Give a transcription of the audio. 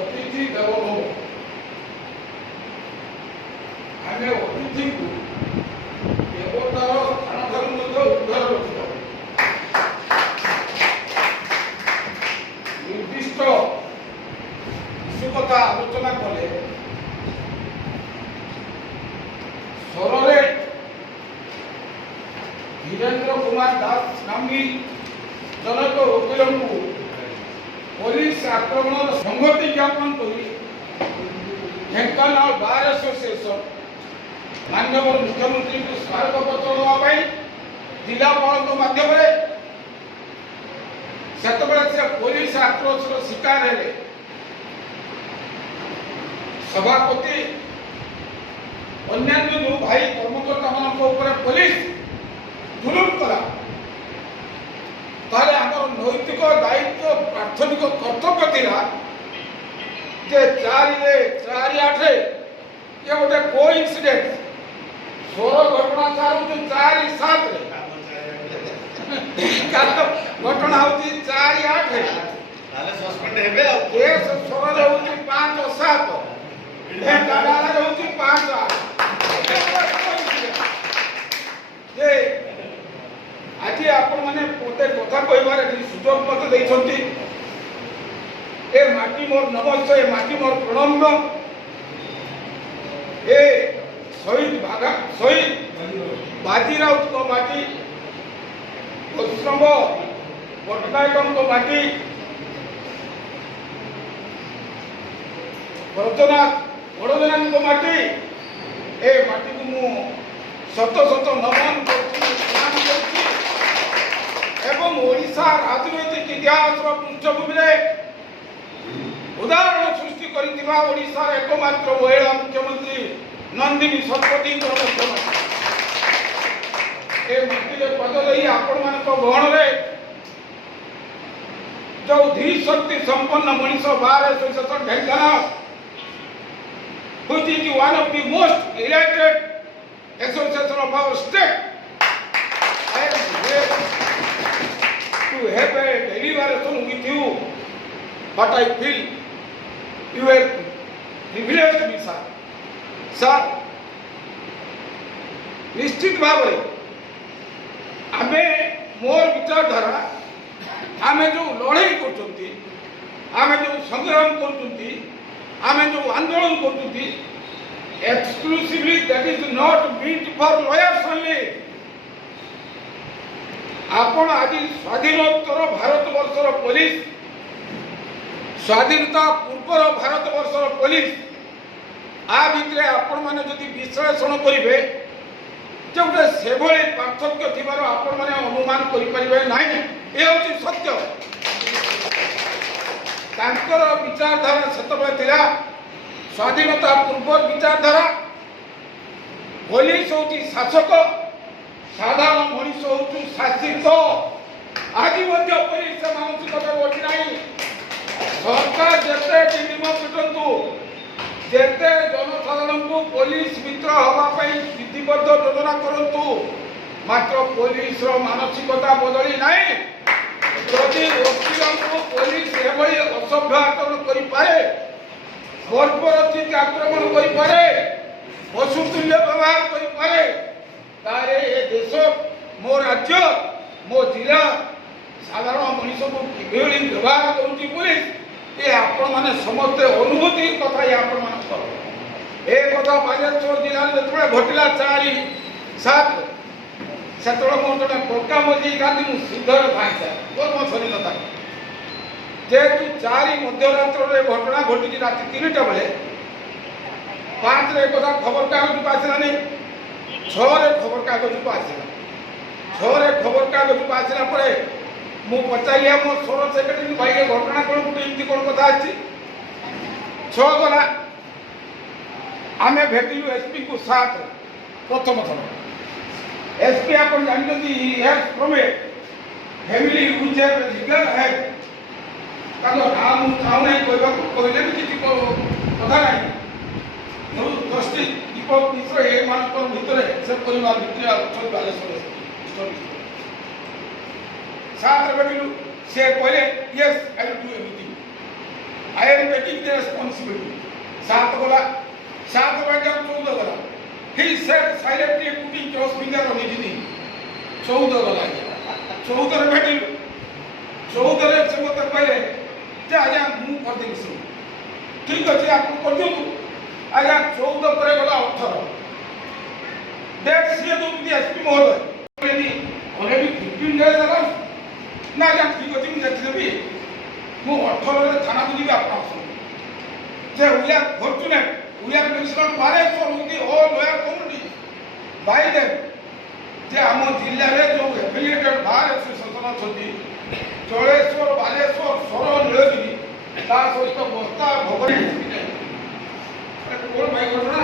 अतिथि देवो भव आमे अतिथि को देवतार स्थान ठारू ऊर्ध्व रखिबा निर्दिष्ट इश्यू कथा आलोचना कले स्वरे धीरेन्द्र कुमार दास नामी जनक वकील को पुलिस आक्रमण संगति ज्ञापन कर ढेंकानाल बार एसोसिएशन माननीय मुख्यमंत्री को स्मारक पत्र देवाई जिलापाल माध्यम से पुलिस आक्रोश शिकार है सभापति अन्य जो भाई कर्मकर्ता मान पुलिस जुलुम करा ताले आमर नैतिक दायित्व प्राथमिक कर्तव्य थिला जे 4/8 ये गोटे कोइंसिडेंस 16 घटना चालू 4/7 घटना होती 4/8 ताले सस्पेंड हेबे आ केस सरल होती 5/7 ढेंकानाल होती 5/8 ये आज आपण माने पोते कथा कहबार सुजोग मत देइछंती ए माटी मोर नमस्ते ए माटी मोर प्रणम्य ए शहीद बाजीराउत को माटी परिश्रम पटनायक को माटी भरतनाथ बड़ोदरान को माटी ए माटी को मु शत शत नमन करछि एवं ओडिशा राजनैतिक इतिहास पृष्ठभूमि उदाहरण सृष्टि करिथिबा ओडिशा एकमात्र महिला मुख्यमंत्री नंदिनी शतपथी ए माटी पद दे आपण मान गहन रे जो धी शक्ति संपन्न Manish bar association Dhenkanal which is one of the most elected association of our state. I am here to have a deliberation with you, but I feel you are privileged me, sir. Sir, निश्चित भाव आमे मोर विचारधारा आमे जो लड़ाई करछंती आमे जो संग्राम करछंती आमे जो आंदोलन करछंती exclusively that is not meant for lawyers only. आपण आज स्वाधीनोत्तर भारत वर्षर पुलिस स्वाधीनता पूर्वर भारत वर्षर पुलिस आ भितरे आपण माने जदि विश्लेषण करिवे जे गोटे सेभଳି पार्थक्य थिबार आपण माने अनुमान करि परिबे नाही ए होची सत्य तांकर विचारधारा सेतबे थिला स्वाधीनता पूर्व विचारधारा पुलिस होती शासक साधारण मनीष होती शासित आज पुलिस मानसिकता बढ़ी ना सरकार जिते नियम पिटंतु जिते जनसाधारण को पुलिस मित्र हाँपाई विधिबद्ध योजना करंतु मात्र पुलिस मानसिकता बदली ना जदि वकील को पुलिस एभली असभ्य आचरण करें बर्बरचित आक्रमण करे पशुतुल्य व्यवहार करे तारे ए देश मो राज्य मो जिला साधारण मनीष को किभली व्यवहार करुच्ची पुलिस ये आपण माने समस्त अनुभूति कथा ये आपण मान ए कथा बालेश्वर जिला जो घटला 4/7 से मोर जड़े पक्का मजी गांधी मु सिद्धर भाई साहब कर्म सरी नथा जेहेतु 4 मध्यरात्र घटना घटी राति 3टा बेले 5 रे कथा खबर कागज को आसला नहीं 6 रे खबर कागज को आसला 6 रे खबर कागज को आसला परे मु पचारिया मो 16 सेक्रेटरी भाई ये घटना कोन गुटे इति कोन कथा अछि 6 गला आमे भेटिलु एसपी को 7 प्रथम थर एसपी अपन जानती he has Pro-Matte family which have legal head ताको नाम थाउ नै कहबा कहले भी किछि कथा नै मो जस्टिस दीपक मिश्र ए मानकर भितरे से परिवार भितरे अछन बालेश्वर सात भेटिलु से कहले yes I will do everything I am taking the responsibility. 7 गला 7 बाय 14 गला. He said silently putting his finger on his knee. 14 गला. 14 रे बैठी 14 रे से मत पहले जे आजा मु कर देबी. ठीक अछि आपको कर दियो. आजा 14 पर गला 18. That से दो दी एसपी महोदय. Already 15 days ago. ना आजा ठीक अछि मु देखि मु 18 रे थाना को जीबी आपन आसो. जे we are fortunate. We are Minister Baleshwar with the whole lawyer community. By them, जे आम जिले में जो एफिलिएटेड बार एसोसिएशन अच्छी जलेश्वर बालेश्वर सोर नीलगिरी सहित बस्ता भोगरी कौन भाई घटना